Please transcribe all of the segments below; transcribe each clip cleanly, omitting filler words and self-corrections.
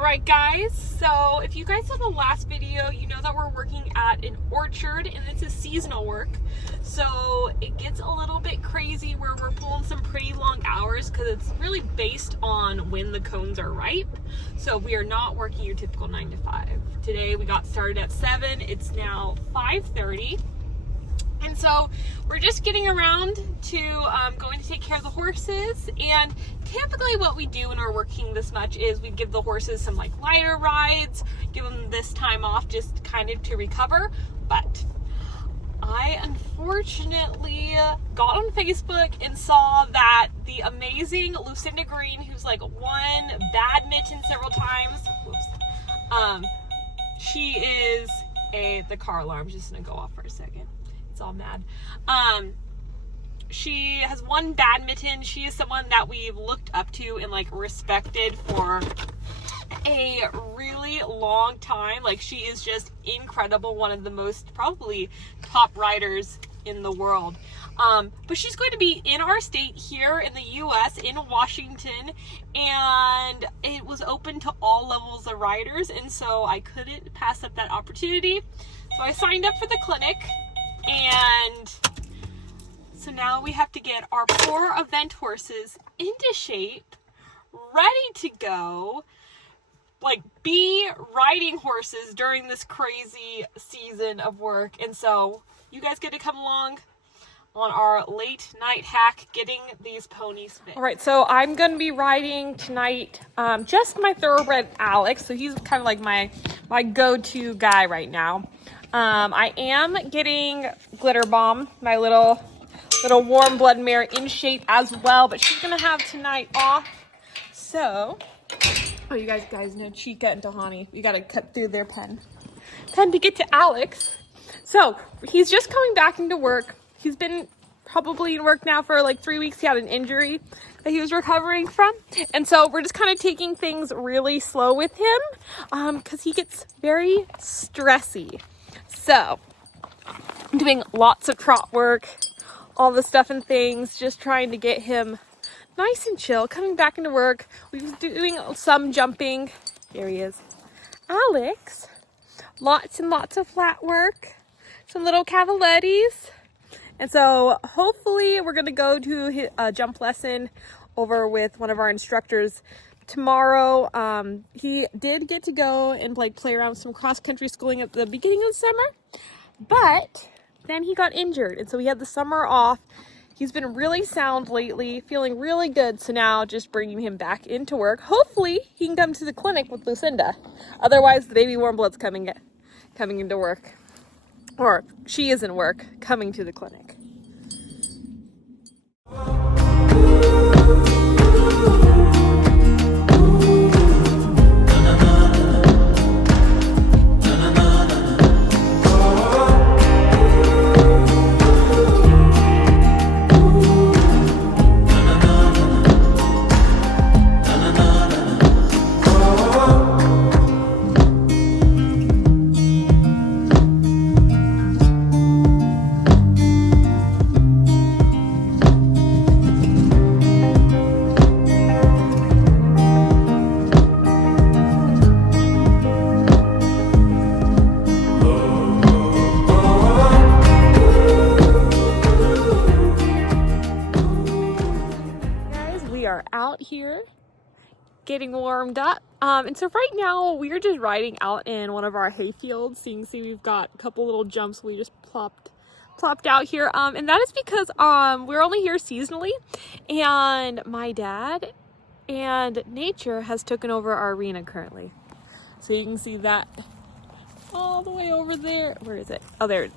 Alright guys, so if you guys saw the last video, you know that we're working at an orchard and it's a seasonal work. So it gets a little bit crazy where we're pulling some pretty long hours because it's really based on when the cones are ripe. So we are not working your typical 9 to 5. Today we got started at 7, it's now 5:30. And so we're just getting around to going to take care of the horses. And typically what we do when we're working this much is we give the horses some like lighter rides, give them this time off just kind of to recover. But I unfortunately got on Facebook and saw that the amazing Lucinda Green, who's like won badminton several times, she is the car alarm's just gonna go off for a second. All mad. She has won badminton. She is someone that we've looked up to and like respected for a really long time. Like, she is just incredible, one of the most probably top riders in the world. But she's going to be in our state here in the US, in Washington, and it was open to all levels of riders, and so I couldn't pass up that opportunity. So I signed up for the clinic. And so now we have to get our poor event horses into shape, ready to go, like be riding horses during this crazy season of work. And so you guys get to come along on our late night hack getting these ponies fit. All right, so I'm going to be riding tonight just my thoroughbred Alex. So he's kind of like my go-to guy right now. I am getting Glitter Bomb, my little warm blood mare, in shape as well, but she's gonna have tonight off. So, oh, you guys know Chica and Tahani. You gotta cut through their pen to get to Alex. So he's just coming back into work. He's been probably in work now for like 3 weeks. He had an injury that he was recovering from, and so we're just kind of taking things really slow with him because he gets very stressy. So, I'm doing lots of trot work, all the stuff and things, just trying to get him nice and chill, coming back into work. We was doing some jumping. Here he is. Alex. Lots and lots of flat work, some little cavalettis. And so, hopefully, we're going to go to a jump lesson over with one of our instructors tomorrow. He did get to go and like play around with some cross-country schooling at the beginning of the summer, but then he got injured, and so he had the summer off. He's been really sound lately, feeling really good, so now just bringing him back into work. Hopefully he can come to the clinic with Lucinda. Otherwise the baby warm blood's coming into work, or she is in work coming to the clinic. Out here getting warmed up, and so right now we're just riding out in one of our hay fields. So you can see we've got a couple little jumps we just plopped out here, and that is because we're only here seasonally, and my dad and nature has taken over our arena currently. So you can see that all the way over there. Where is it? Oh, there.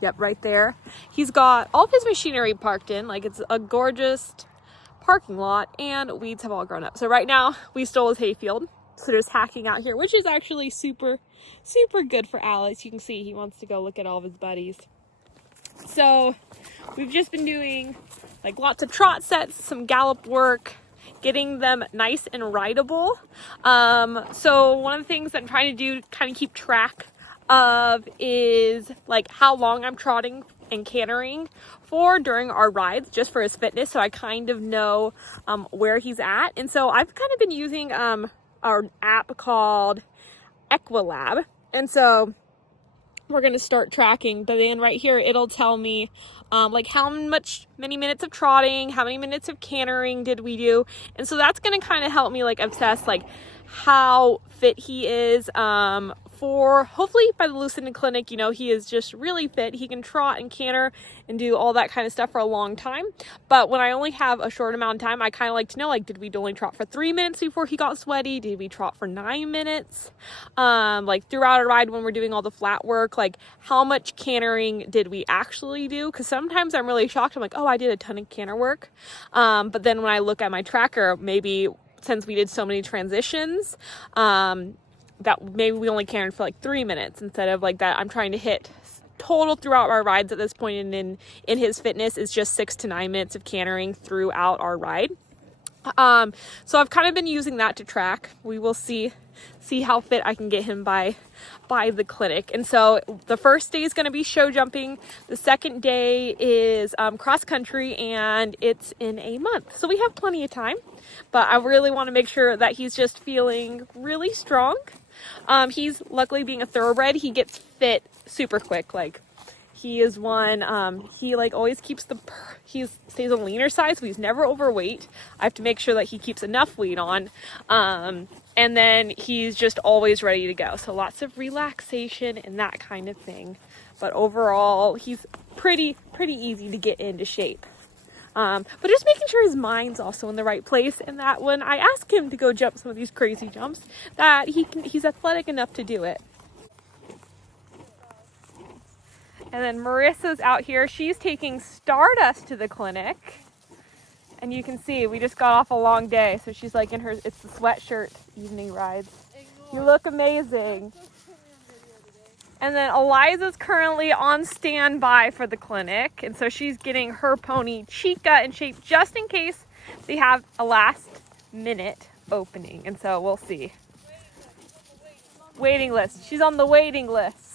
Yep, right there. He's got all of his machinery parked in, like it's a gorgeous parking lot, and weeds have all grown up. So right now we stole his hayfield, so there's hacking out here, which is actually super good for Alex. You can see he wants to go look at all of his buddies. So we've just been doing like lots of trot sets, some gallop work, getting them nice and rideable. So one of the things that I'm trying to do, kind of keep track of, is like how long I'm trotting and cantering for during our rides, just for his fitness, so I kind of know where he's at. And so I've kind of been using an app called Equilab. And so we're going to start tracking. But then right here, it'll tell me like many minutes of trotting, how many minutes of cantering did we do. And so that's going to kind of help me like assess like how fit he is for hopefully by the Lucid Clinic. You know, he is just really fit. He can trot and canter and do all that kind of stuff for a long time. But when I only have a short amount of time, I kind of like to know, like, did we only trot for 3 minutes before he got sweaty? Did we trot for 9 minutes? Like throughout a ride when we're doing all the flat work, like how much cantering did we actually do? Because sometimes I'm really shocked. I'm like, oh, I did a ton of canter work. But then when I look at my tracker, maybe since we did so many transitions, that maybe we only cantered for like 3 minutes instead of like that. I'm trying to hit total throughout our rides at this point, and in his fitness is just 6 to 9 minutes of cantering throughout our ride. So I've kind of been using that to track. We will see how fit I can get him by the clinic. And so the first day is going to be show jumping. The second day is cross country, and it's in a month. So we have plenty of time, but I really want to make sure that he's just feeling really strong. He's luckily, being a thoroughbred, he gets fit super quick. Like, he is one, he like always keeps he stays on the leaner side, so he's never overweight. I have to make sure that he keeps enough weight on. And then he's just always ready to go. So lots of relaxation and that kind of thing. But overall, he's pretty easy to get into shape. But just making sure his mind's also in the right place, and that when I ask him to go jump some of these crazy jumps, that he's athletic enough to do it. And then Marissa's out here. She's taking Stardust to the clinic. And you can see we just got off a long day, so she's like in it's the sweatshirt evening rides. You look amazing. And then Eliza's currently on standby for the clinic, and so she's getting her pony Chica in shape just in case they have a last minute opening. And so we'll see. Waiting list. She's on the waiting list.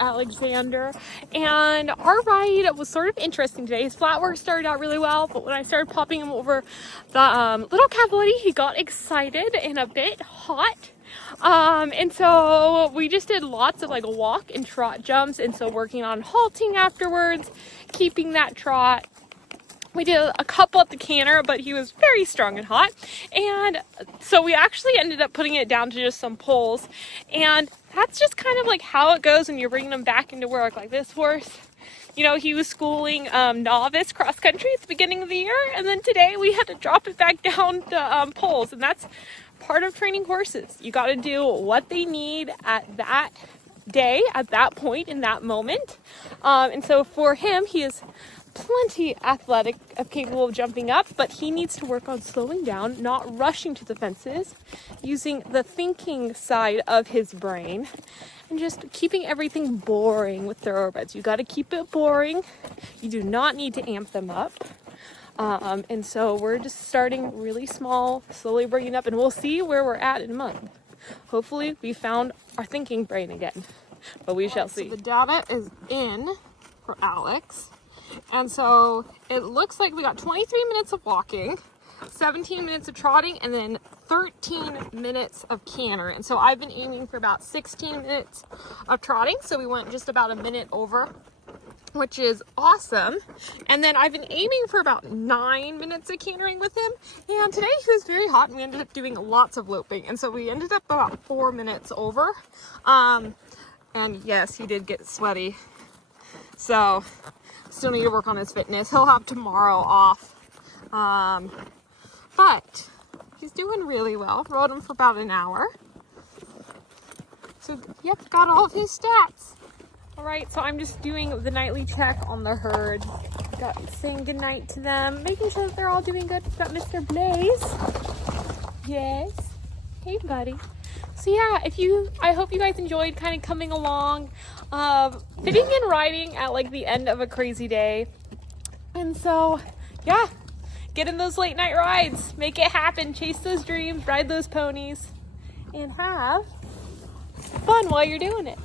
Alexander, and our ride was sort of interesting today. His flat work started out really well, but when I started popping him over the little cavallety, he got excited and a bit hot. And so we just did lots of like walk and trot jumps, and so working on halting afterwards, keeping that trot. We did a couple at the canter, but he was very strong and hot. And so we actually ended up putting it down to just some poles. And that's just kind of like how it goes when you're bringing them back into work. Like this horse, you know, he was schooling novice cross country at the beginning of the year. And then today we had to drop it back down to poles. And that's part of training horses. You got to do what they need at that day, at that point, in that moment. And so for him, he is plenty athletic, capable of jumping up, but he needs to work on slowing down, not rushing to the fences, using the thinking side of his brain, and just keeping everything boring with thoroughbreds. You got to keep it boring. You do not need to amp them up. And so we're just starting really small, slowly bringing it up, and we'll see where we're at in a month. Hopefully we found our thinking brain again, but we shall see. So the data is in for Alex. And so it looks like we got 23 minutes of walking, 17 minutes of trotting, and then 13 minutes of canter. And so I've been aiming for about 16 minutes of trotting. So we went just about a minute over which is awesome. And then I've been aiming for about 9 minutes of cantering with him. And today he was very hot and we ended up doing lots of loping. And so we ended up about 4 minutes over. And yes, he did get sweaty. So still need to work on his fitness. He'll have tomorrow off. But he's doing really well. Rode him for about an hour. So yep, got all of his stats. All right, so I'm just doing the nightly check on the herd. Saying goodnight to them, making sure that they're all doing good. Got Mr. Blaze. Yes. Hey, buddy. So yeah, I hope you guys enjoyed kind of coming along, fitting in riding at like the end of a crazy day. And so, yeah, get in those late night rides, make it happen, chase those dreams, ride those ponies, and have fun while you're doing it.